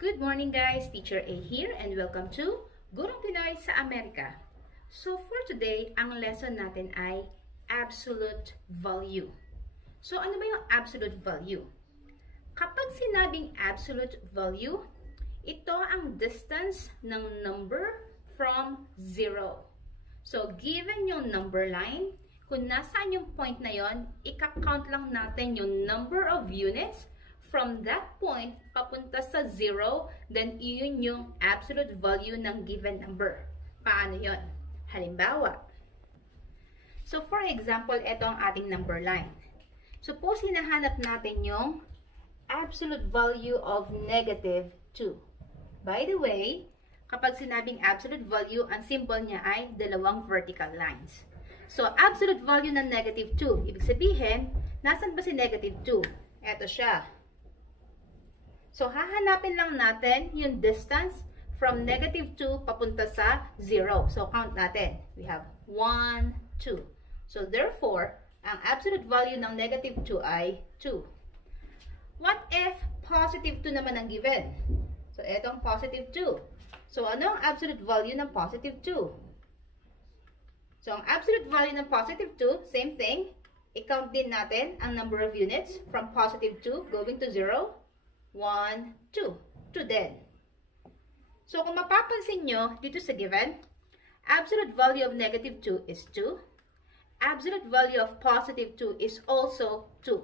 Good morning guys, Teacher A here and welcome to Gurong Pinoy sa Amerika. So for today, ang lesson natin ay absolute value. So ano ba yung absolute value? Kapag sinabing absolute value, ito ang distance ng number from 0. So given yung number line, kung nasaan yung point na yon, ika-count lang natin yung number of units from that point papunta sa 0, then iyon yung absolute value ng given number. Paano yon? Halimbawa, so for example, ito ang ating number line. Suppose hinahanap natin yung absolute value of negative 2. By the way, kapag sinabing absolute value, ang symbol niya ay dalawang vertical lines. So, absolute value ng negative 2. Ibig sabihin, nasan ba si negative 2? Ito siya. So, hahanapin lang natin yung distance from negative 2 papunta sa 0. So, count natin. We have 1, 2. So, therefore, ang absolute value ng negative 2 ay 2. What if positive 2 naman ang given? So, etong positive 2. So, ano ang absolute value ng positive 2? So, ang absolute value ng positive 2, same thing. I-count din natin ang number of units from positive 2 going to 0. 1, 2. 2 din. So, kung mapapansin nyo dito sa given, absolute value of negative 2 is 2. Absolute value of positive 2 is also 2.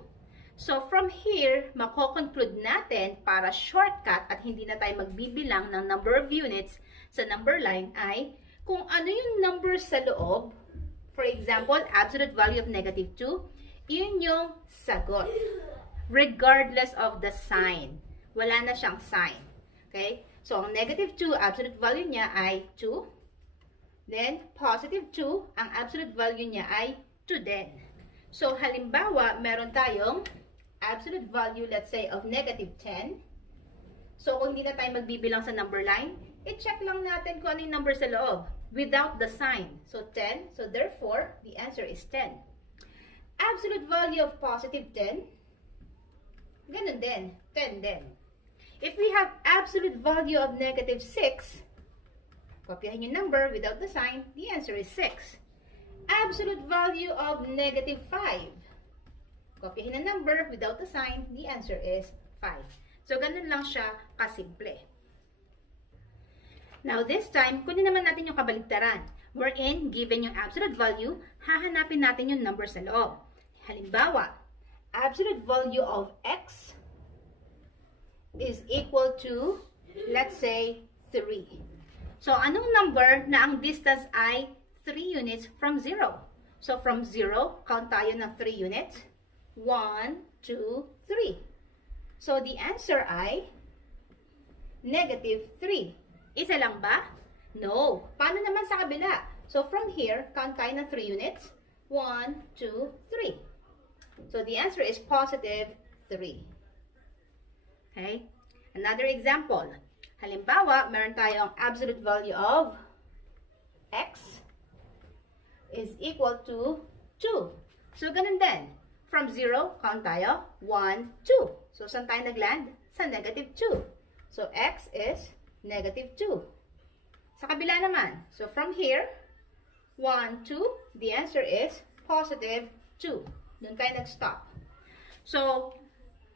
So, from here, mako-conclude natin para shortcut at hindi na tayo magbibilang ng number of units sa number line ay kung ano yung number sa loob. For example, absolute value of negative 2, yun yung sagot. Regardless of the sign. Wala na siyang sign. Okay? So, ang negative 2, absolute value niya ay 2. Then, positive 2, ang absolute value niya ay 2 din. So, halimbawa, meron tayong absolute value, let's say, of negative 10. So, kung hindi na tayo magbibilang sa number line, i-check lang natin kung ano yung number sa loob without the sign. So, 10. So, therefore, the answer is 10. Absolute value of positive 10, ganun din, 10 din. If we have absolute value of negative 6, kopyahin yung number without the sign, the answer is 6. Absolute value of negative 5, kopyahin ang number without the sign, the answer is 5. So, ganun lang siya kasimple. Now, this time, kunin naman natin yung kabaligtaran. Wherein, given yung absolute value, hahanapin natin yung number sa loob. Halimbawa, absolute value of x is equal to, let's say, 3. So, anong number na ang distance ay 3 units from 0? So, from 0, count tayo ng 3 units. 1, 2, 3. So, the answer ay negative 3. Isa lang ba? No. Paano naman sa kabila? So, from here, count tayo ng 3 units. 1, 2, 3. So, the answer is positive 3. Okay? Another example. Halimbawa, meron tayong absolute value of x is equal to 2. So, ganun din. From 0, count tayo. 1, 2. So, saan tayo nagland? Sa negative 2. So, x is negative 2. Sa kabila naman. So, from here, 1, 2, the answer is positive 2. Doon tayo nag-stop. So,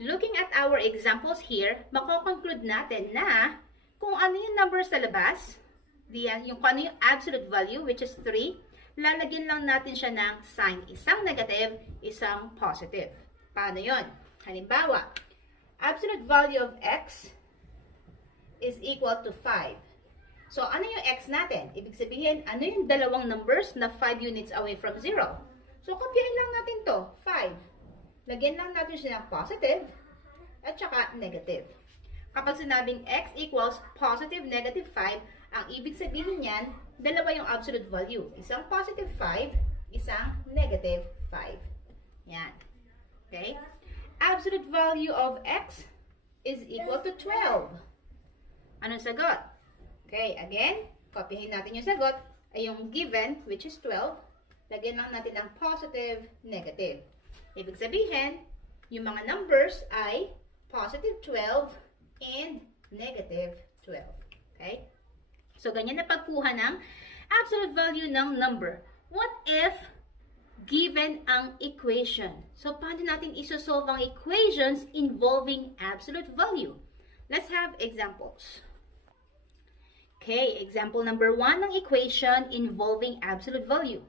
looking at our examples here, mako-conclude natin na kung ano yung number sa labas, kung ano yung absolute value, which is 3, lalagyan lang natin siya ng sign. Isang negative, isang positive. Paano yun? Halimbawa, absolute value of x is equal to 5. So, ano yung x natin? Ibig sabihin, ano yung dalawang numbers na 5 units away from 0? So, kopyahin lang natin to, 5. Lagyan lang natin siya ng positive at saka negative. Kapag sinabing x equals positive negative 5, ang ibig sabihin niyan, dalawa yung absolute value. Isang positive 5, isang negative 5. Yan. Okay? Absolute value of x is equal to 12. Anong sagot? Okay, again, kopyahin natin yung sagot ay yung given, which is 12. Lagyan lang natin ng positive, negative. Ibig sabihin, yung mga numbers ay positive 12 and negative 12. Okay? So, ganyan na pagkuha ng absolute value ng number. What if given ang equation? So, paano natin isosolve ang equations involving absolute value? Let's have examples. Okay, example number 1 ng equation involving absolute value.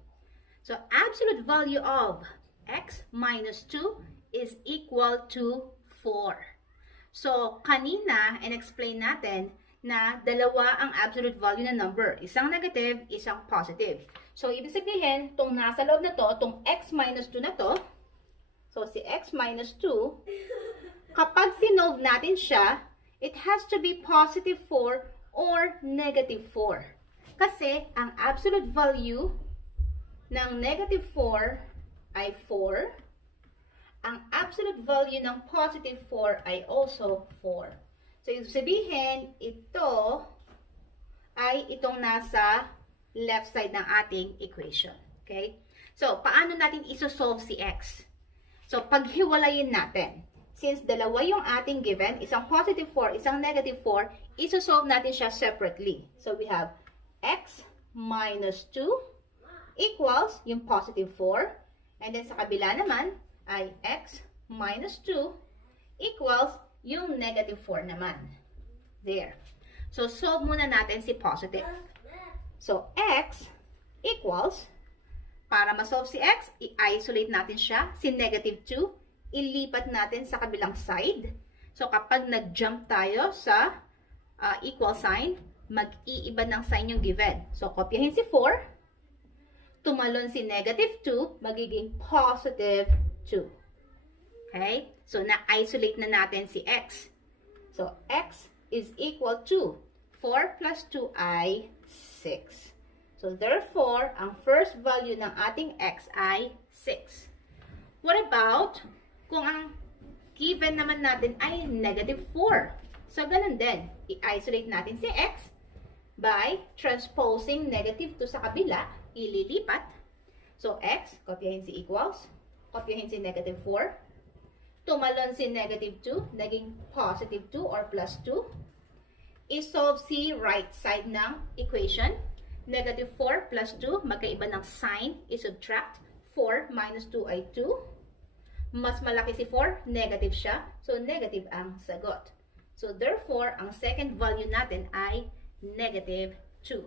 So, absolute value of x minus 2 is equal to 4. So, kanina, in-explain natin na dalawa ang absolute value ng number. Isang negative, isang positive. So, ibig sabihin, itong nasa loob na to, itong x minus 2 na to, so si x minus 2, kapag sinolve natin siya, it has to be positive 4 or negative 4. Kasi, ang absolute value ng negative 4 ay 4. Ang absolute value ng positive 4 ay also 4. So, ibig sabihin, ito ay itong nasa left side ng ating equation. Okay? So, paano natin isosolve si x? So, paghiwalayin natin. Since dalawa yung ating given, isang positive 4, isang negative 4, isosolve natin siya separately. So, we have x minus 2 equals yung positive 4. And then, sa kabila naman, ay x minus 2 equals yung negative 4 naman. There. So, solve muna natin si positive. So, x equals, para ma-solve si x, i-isolate natin siya. Si negative 2, ilipat natin sa kabilang side. So, kapag nag-jump tayo sa equal sign, mag-iiba ng sign yung given. So, kopyahin si 4. Tumalon si negative 2, magiging positive 2. Okay? So, na-isolate na natin si x. So, x is equal to 4 plus 2 ay 6. So, therefore, ang first value ng ating x ay 6. What about kung ang given naman natin ay negative 4? So, ganun din. I-isolate natin si x by transposing negative 2 sa kabila. Ililipat. So, x, kopyahin si equals. Kopyahin si negative 4. Tumalon si negative 2. Naging positive 2 or plus 2. I-solve si right side ng equation. Negative 4 plus 2. Magkaiba ng sign. I-subtract. 4 minus 2 ay 2. Mas malaki si 4, negative siya. So, negative ang sagot. So, therefore, ang second value natin ay negative 2.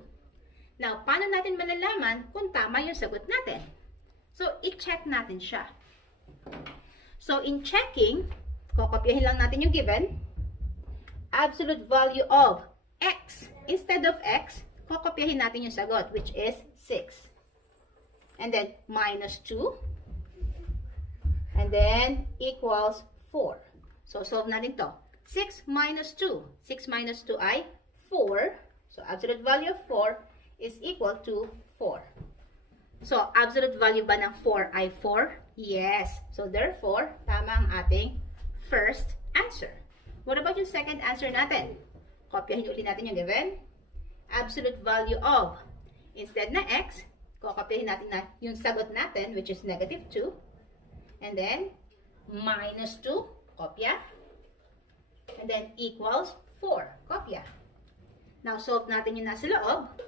Now, paano natin malalaman kung tama yung sagot natin? So, i-check natin siya. So, in checking, kokopyahin lang natin yung given. Absolute value of x. Instead of x, kokopyahin natin yung sagot, which is 6. And then, minus 2. And then, equals 4. So, solve natin to. 6 minus 2. 6 minus 2 ay 4. So, absolute value of 4 is equal to 4. So, absolute value ba ng 4 ay 4? Yes. So, therefore, tama ang ating first answer. What about yung second answer natin? Kopyahin ulit natin yung given. Absolute value of, instead na x, kokopyahin natin na yung sagot natin, which is negative 2. And then, minus 2, kopya. And then, equals 4, kopya. Now, solve natin yung nasa loob.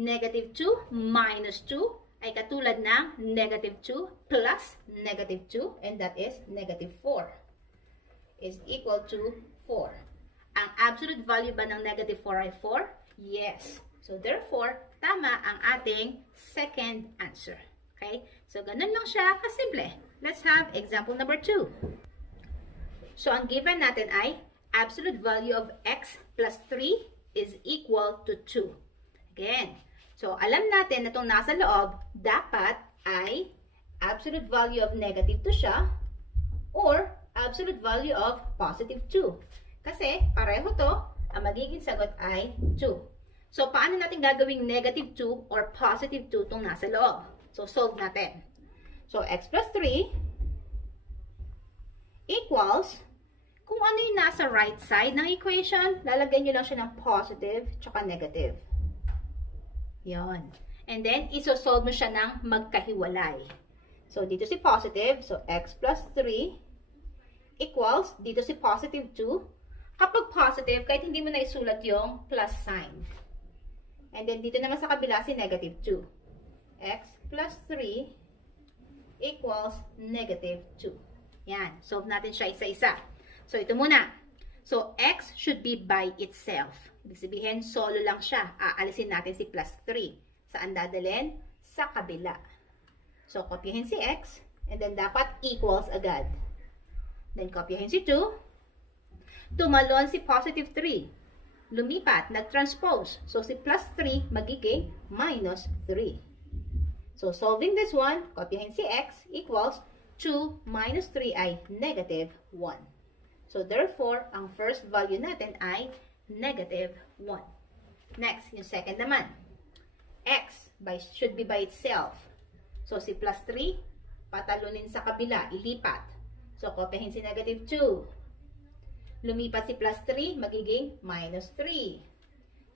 Negative 2 minus 2 ay katulad ng negative 2 plus negative 2. And that is negative 4. Is equal to 4. Ang absolute value ba ng negative 4 ay 4? Yes. So, therefore, tama ang ating second answer. Okay? So, ganun lang siya kasimple. Let's have example number 2. So, ang given natin ay absolute value of x plus 3 is equal to 2. Again, so alam natin na itong nasa loob, dapat ay absolute value of negative 2 siya or absolute value of positive 2. Kasi pareho to, ang magiging sagot ay 2. So, paano natin gagawing negative 2 or positive 2 itong nasa loob? So, solve natin. So, x plus 3 equals, kung ano yung nasa right side ng equation, lalagyan nyo lang siya ng positive tsaka negative. Yon. And then, isosolve mo siya ng magkahiwalay. So, dito si positive. So, x plus 3 equals, dito si positive 2. Kapag positive kahit hindi mo na isulat yung plus sign. And then dito naman sa kabila si negative 2. X plus 3 equals negative 2. Yan. Solve natin siya isa-isa. So, ito muna. So, x should be by itself. Ibig sabihin, solo lang siya. Aalisin natin si plus 3. Saan dadalhin? Sa kabila. So, kopyahin si x. And then, dapat equals agad. Then, kopyahin si 2. Tumalon si positive 3. Lumipat, nag-transpose. So, si plus 3 magiging minus 3. So, solving this one, kopyahin si x equals 2 minus 3 ay negative 1. So, therefore, ang first value natin ay negative 1. Next, yung second naman. X should be by itself. So, si plus 3, patalunin sa kabila, ilipat. So, kopyahin si negative 2. Lumipat si plus 3, magiging minus 3.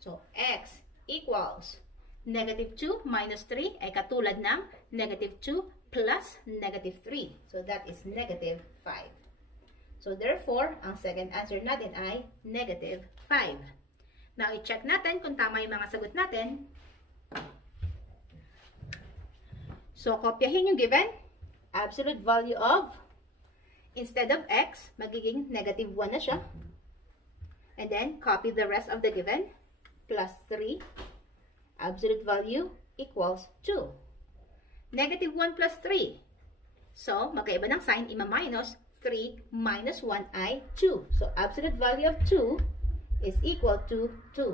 So, x equals negative 2 minus 3 ay katulad ng negative 2 plus negative 3. So, that is negative 5. So, therefore, ang second answer natin ay negative 5. Now, i-check natin kung tama yung mga sagot natin. So, kopyahin yung given. Absolute value of, instead of x, magiging negative 1 na siya. And then, copy the rest of the given. Plus 3. Absolute value equals 2. Negative 1 plus 3. So, magkaiba ng sign, ima-minus. 3 minus 1 ay 2. So, absolute value of 2 is equal to 2.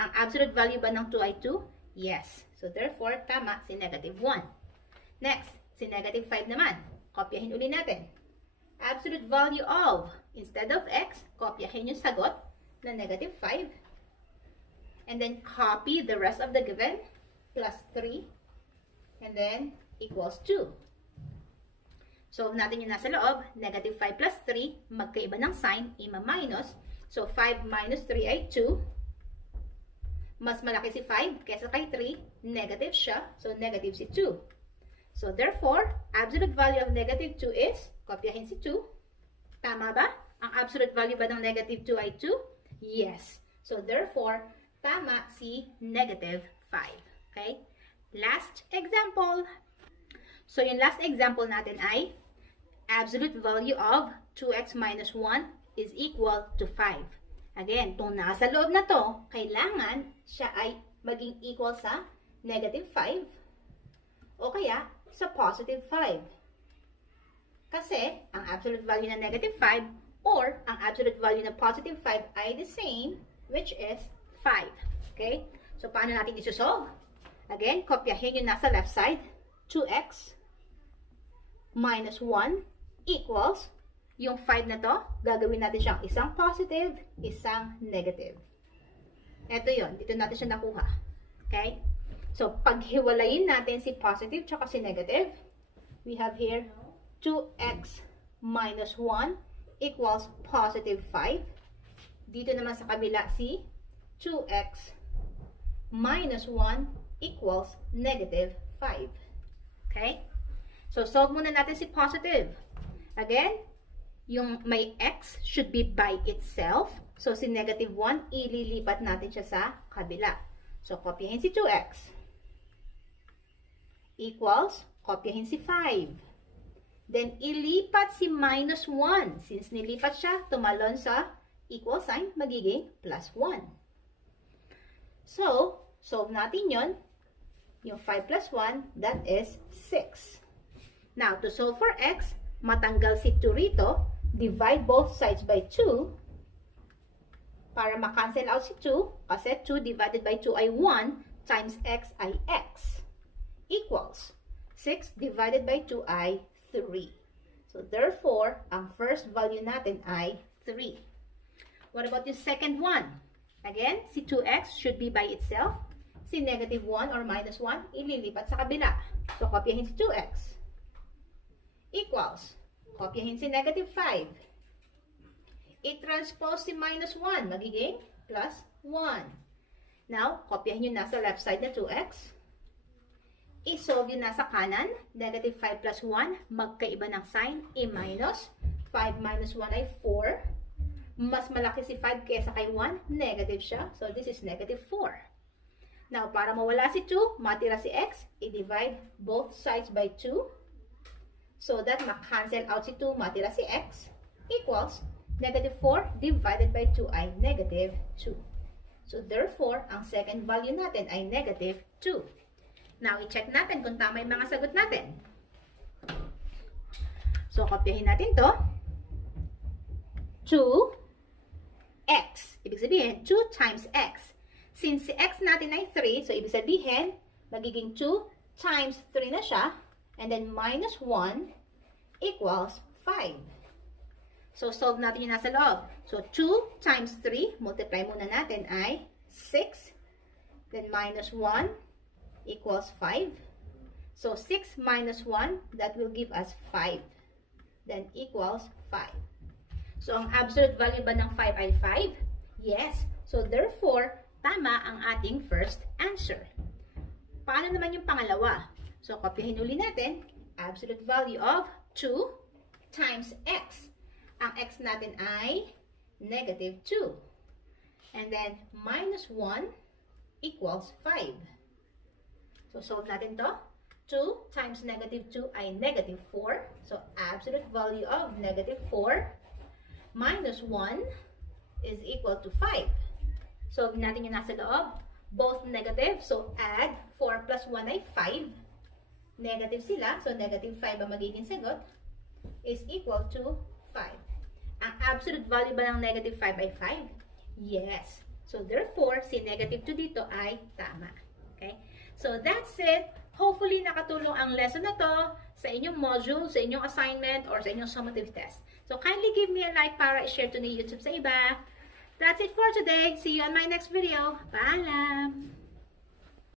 Ang absolute value ba ng 2 ay 2? Yes. So, therefore, tama si negative 1. Next, si negative 5 naman. Kopyahin uli natin. Absolute value of, instead of x, kopyahin yung sagot na negative 5. And then, copy the rest of the given, plus 3. And then, equals 2. Solve natin yung nasa loob, negative 5 plus 3, magkaiba ng sign, ima-minus. So, 5 minus 3 ay 2. Mas malaki si 5 kaysa kay 3, negative siya. So, negative si 2. So, therefore, absolute value of negative 2 is, kopyahin si 2. Tama ba? Ang absolute value ba ng negative 2 ay 2? Yes. So, therefore, tama si negative 5. Okay? Last example. So, yung last example natin ay, absolute value of 2x minus 1 is equal to 5. Again, itong nasa loob na to, kailangan siya ay maging equal sa negative 5 o kaya sa positive 5. Kasi, ang absolute value ng negative 5 or ang absolute value ng positive 5 ay the same, which is 5. Okay? So, paano natin isosolve? Again, kopyahin yung nasa left side. 2x minus 1 equals, yung 5 na to, gagawin natin siyang isang positive, isang negative. Ito yon, dito natin siya nakuha. Okay? So, paghiwalayin natin si positive tsaka si negative, we have here 2x minus 1 equals positive 5. Dito naman sa kabila si 2x minus 1 equals negative 5. Okay? So, solve muna natin si positive. Again, yung may x should be by itself. So, si negative 1, ililipat natin siya sa kabila. So, kopyahin si 2x. Equals, kopyahin si 5. Then, ilipat si minus 1. Since nilipat siya, tumalon sa equal sign, magiging plus 1. So, solve natin yon. Yung 5 plus 1, that is 6. Now, to solve for x, matanggal si 2 rito, divide both sides by 2 para makancel out si 2 kasi 2 divided by 2 ay 1 times x ay x equals 6 divided by 2 ay 3. So, therefore, ang first value natin ay 3. What about yung second one? Again, si 2x should be by itself. Si negative 1 or minus 1, ililipat sa kabila. So, kopyahin si 2x. Equals, kopyahin si negative 5. I-transpose si minus 1, magiging plus 1. Now, kopyahin yung nasa left side na 2x. I-solve yung nasa kanan, negative 5 plus 1, magkaiba ng sign, i-minus. 5 minus 1 ay 4. Mas malaki si 5 kaysa kay 1, negative siya. So, this is negative 4. Now, para mawala si 2, matira si x, i-divide both sides by 2. So that ma-cancel out si 2, matira si x, equals negative 4 divided by 2 ay negative 2. So therefore, ang second value natin ay negative 2. Now, i-check natin kung tama yung mga sagot natin. So, kopyahin natin to. 2x. Ibig sabihin, 2 times x. Since si x natin ay 3, so ibig sabihin, magiging 2 times 3 na siya. And then minus 1 equals 5. So, solve natin yung nasa loob. So, 2 times 3, multiply muna natin ay 6. Then minus 1 equals 5. So, 6 minus 1, that will give us 5. Then equals 5. So, ang absolute value ba ng 5 ay 5? Yes. So, therefore, tama ang ating first answer. Paano naman yung pangalawa? So, kopyahin uli natin, absolute value of 2 times x. Ang x natin ay negative 2. And then, minus 1 equals 5. So, solve natin to. 2 times negative 2 ay negative 4. So, absolute value of negative 4 minus 1 is equal to 5. Solve natin yung nasa loob. Both negative. So, add 4 plus 1 ay 5. Negative sila. So, negative 5 ang magiging sagot is equal to 5. Ang absolute value ba ng negative 5 ay 5? Yes. So, therefore, si negative 2 dito ay tama. Okay? So, that's it. Hopefully, nakatulong ang lesson na to sa inyong module, sa inyong assignment, or sa inyong summative test. So, kindly give me a like para i-share to ni YouTube sa iba. That's it for today. See you on my next video. Paalam!